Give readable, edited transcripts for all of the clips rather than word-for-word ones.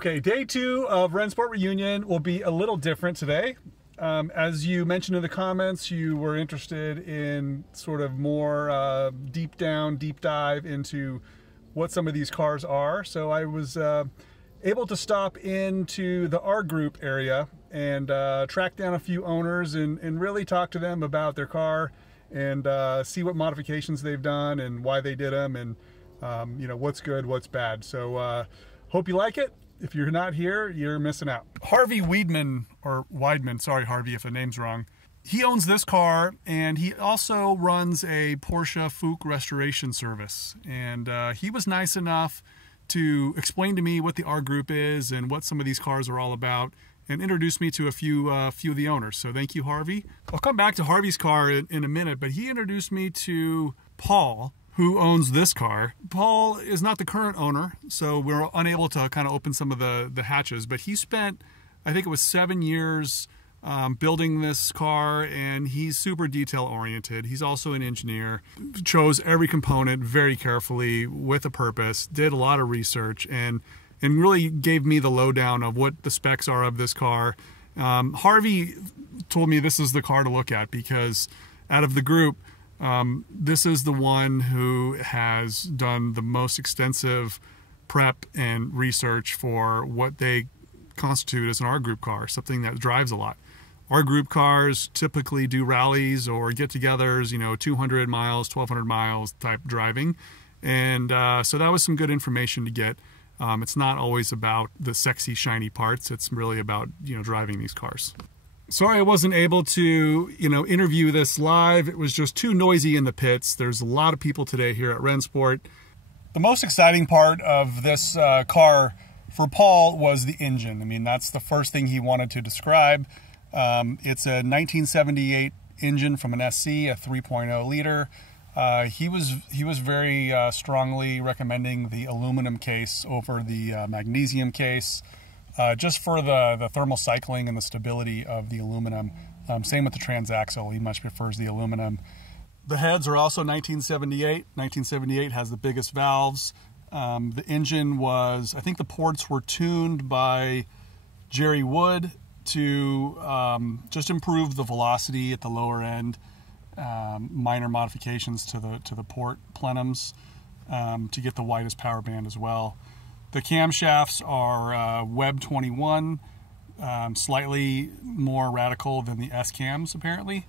Okay, day 2 of Rennsport Reunion will be a little different today. As you mentioned in the comments, you were interested in sort of more deep dive into what some of these cars are. So I was able to stop into the R Group area and track down a few owners and really talk to them about their car and see what modifications they've done and why they did them, and you know, what's good, what's bad. So hope you like it. If you're not here, you're missing out. Harvey Weidman, or Weidman, sorry Harvey if the name's wrong. He owns this car, and he also runs a Porsche Fuchs restoration service. And he was nice enough to explain to me what the R Group is and what some of these cars are all about, and introduce me to a few of the owners. So thank you, Harvey. I'll come back to Harvey's car in a minute, but he introduced me to Paul, who owns this car. Paul is not the current owner, so we're unable to kind of open some of the hatches, but he spent, I think it was 7 years building this car, and he's super detail oriented. He's also an engineer, chose every component very carefully with a purpose, did a lot of research, and really gave me the lowdown of what the specs are of this car. Harvey told me this is the car to look at because out of the group, this is the one who has done the most extensive prep and research for what they constitute as an R Group car, something that drives a lot. R Group cars typically do rallies or get-togethers, you know, 200 miles, 1,200 miles type driving. And so that was some good information to get. It's not always about the sexy, shiny parts. It's really about, you know, driving these cars. Sorry I wasn't able to, you know, interview this live. It was just too noisy in the pits. There's a lot of people today here at Rennsport. The most exciting part of this car for Paul was the engine. I mean, that's the first thing he wanted to describe. It's a 1978 engine from an SC, a 3.0 liter. He was very strongly recommending the aluminum case over the magnesium case. Just for the thermal cycling and the stability of the aluminum. Same with the transaxle, he much prefers the aluminum. The heads are also 1978. 1978 has the biggest valves. The engine was, I think the ports were tuned by Jerry Wood to just improve the velocity at the lower end. Minor modifications to the port plenums to get the widest power band as well. The camshafts are Web 21, slightly more radical than the S cams apparently.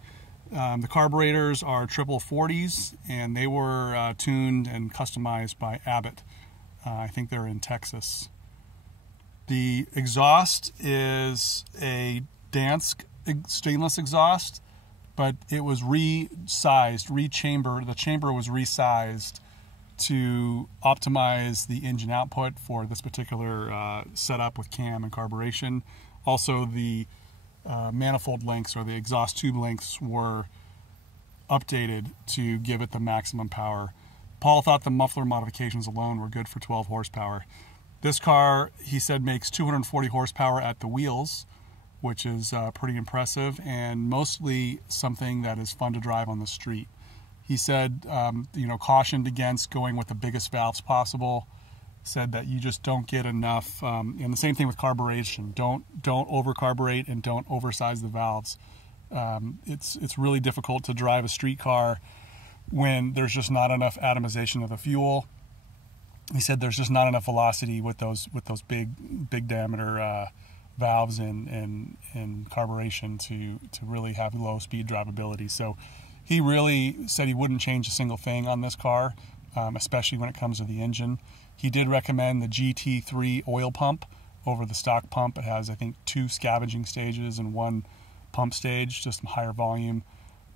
The carburetors are 4040s, and they were tuned and customized by Abbott. I think they're in Texas. The exhaust is a Dansk stainless exhaust, but it was resized, the chamber was resized to optimize the engine output for this particular setup with cam and carburation. Also, the manifold lengths or the exhaust tube lengths were updated to give it the maximum power. Paul thought the muffler modifications alone were good for 12 horsepower. This car, he said, makes 240 horsepower at the wheels, which is pretty impressive, and mostly something that is fun to drive on the street. He said, you know, cautioned against going with the biggest valves possible. Said that you just don't get enough, and the same thing with carburation. Don't over-carburate and don't oversize the valves. It's really difficult to drive a street car when there's just not enough atomization of the fuel. He said there's just not enough velocity with those big diameter valves and carburation to really have low speed drivability. So he really said he wouldn't change a single thing on this car, especially when it comes to the engine. He did recommend the GT3 oil pump over the stock pump. It has, I think, 2 scavenging stages and 1 pump stage, just higher volume,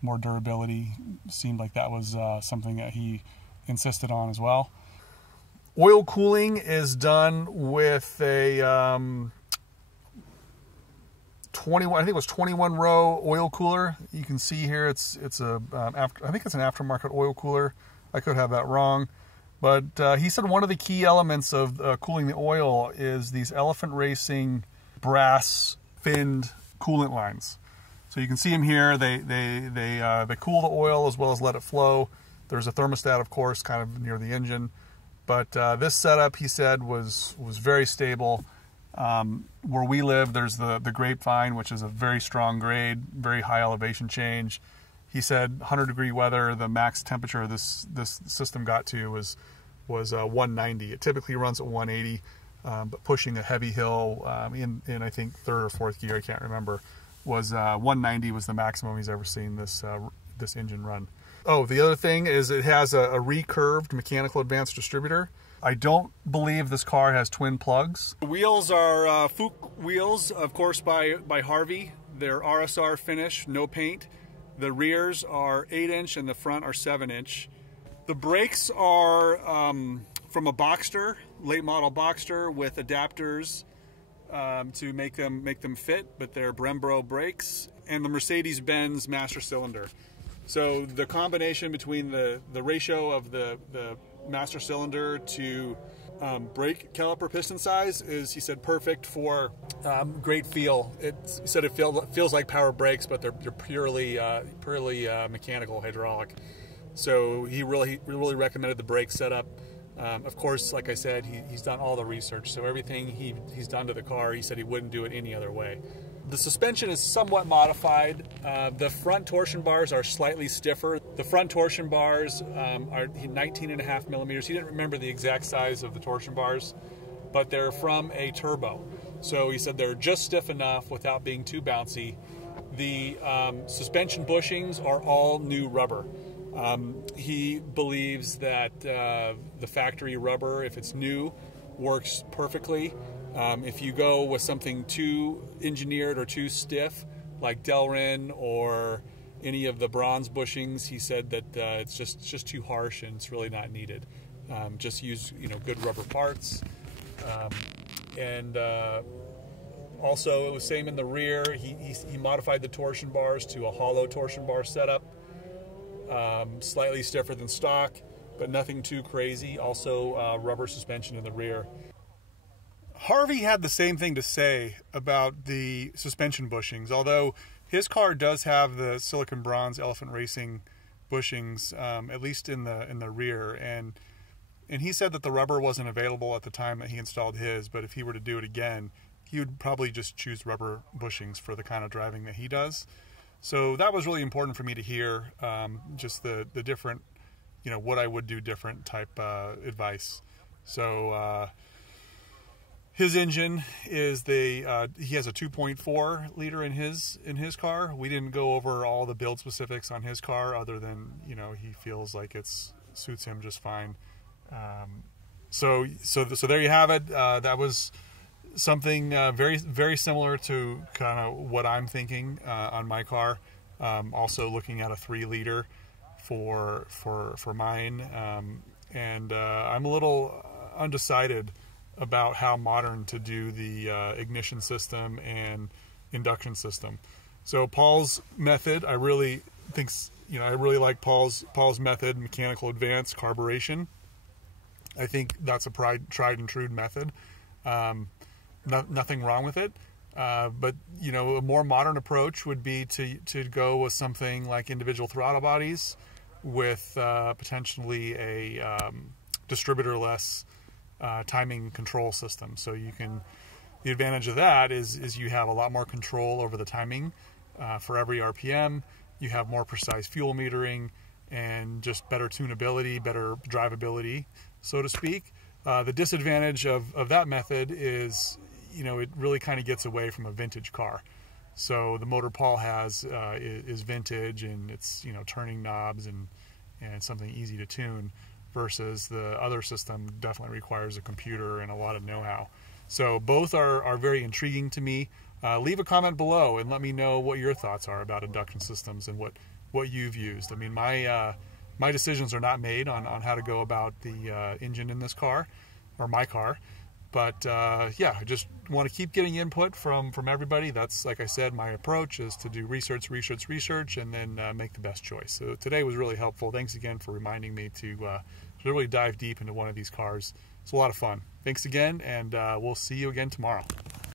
more durability. Seemed like that was something that he insisted on as well. Oil cooling is done with a 21, I think it was 21 row oil cooler. You can see here it's a I think it's an aftermarket oil cooler. I could have that wrong, but he said one of the key elements of cooling the oil is these Elephant Racing brass finned coolant lines. So you can see them here. They cool the oil as well as let it flow. There's a thermostat, of course, kind of near the engine. But this setup, he said, was very stable. Where we live, there's the Grapevine, which is a very strong grade, very high elevation change. He said 100-degree weather, the max temperature this system got to was 190. It typically runs at 180, but pushing a heavy hill in I think third or fourth gear, I can't remember, was 190 was the maximum he's ever seen this engine run. Oh, the other thing is it has a recurved mechanical advanced distributor. I don't believe this car has twin plugs. The wheels are Fuchs wheels, of course, by Harvey. They're RSR finish, no paint. The rears are 8-inch and the front are 7-inch. The brakes are from a Boxster, late model Boxster, with adapters to make them fit, but they're Brembo brakes, and the Mercedes-Benz master cylinder. So the combination between the ratio of the master cylinder to brake caliper piston size is, he said, perfect for great feel. He said it feels like power brakes, but they're purely mechanical, hydraulic. So he really recommended the brake setup. Of course, like I said, he's done all the research, so everything he's done to the car, he said he wouldn't do it any other way. The suspension is somewhat modified. The front torsion bars are slightly stiffer. The front torsion bars are 19.5 millimeters. He didn't remember the exact size of the torsion bars, but they're from a turbo. So he said they're just stiff enough without being too bouncy. The suspension bushings are all new rubber. He believes that the factory rubber, if it's new, works perfectly. If you go with something too engineered or too stiff, like Delrin or any of the bronze bushings, he said that it's just too harsh and it's really not needed. Just use good rubber parts. Also, it was same in the rear. He modified the torsion bars to a hollow torsion bar setup, slightly stiffer than stock, but nothing too crazy. Also, rubber suspension in the rear. Harvey had the same thing to say about the suspension bushings, although his car does have the silicon bronze Elephant Racing bushings, at least in the rear, and he said that the rubber wasn't available at the time that he installed his, but if he were to do it again, he would probably just choose rubber bushings for the kind of driving that he does. So that was really important for me to hear, just the different, what I would do different type advice. So his engine is he has a 2.4 liter in his car. We didn't go over all the build specifics on his car, other than he feels like it suits him just fine. So there you have it. That was something very, very similar to kind of what I'm thinking on my car. Also looking at a 3 liter for mine, and I'm a little undecided about how modern to do the ignition system and induction system. So Paul's method, I really think, I really like Paul's method, mechanical advanced carburation. I think that's a tried and true method. Nothing wrong with it. But a more modern approach would be to go with something like individual throttle bodies with potentially a distributor-less timing control system. So the advantage of that is you have a lot more control over the timing for every RPM. You have more precise fuel metering and just better tunability, better drivability, so to speak. The disadvantage of that method is, it really kind of gets away from a vintage car. So the motor Paul has is vintage, and it's turning knobs and something easy to tune, versus the other system definitely requires a computer and a lot of know-how. So both are very intriguing to me. Leave a comment below and let me know what your thoughts are about induction systems and what you've used. I mean, my decisions are not made on how to go about the engine in this car, or my car. But yeah, I just want to keep getting input from everybody. That's, like I said, my approach is to do research, and then make the best choice. So today was really helpful. Thanks again for reminding me to really dive deep into one of these cars. It's a lot of fun. Thanks again, and we'll see you again tomorrow.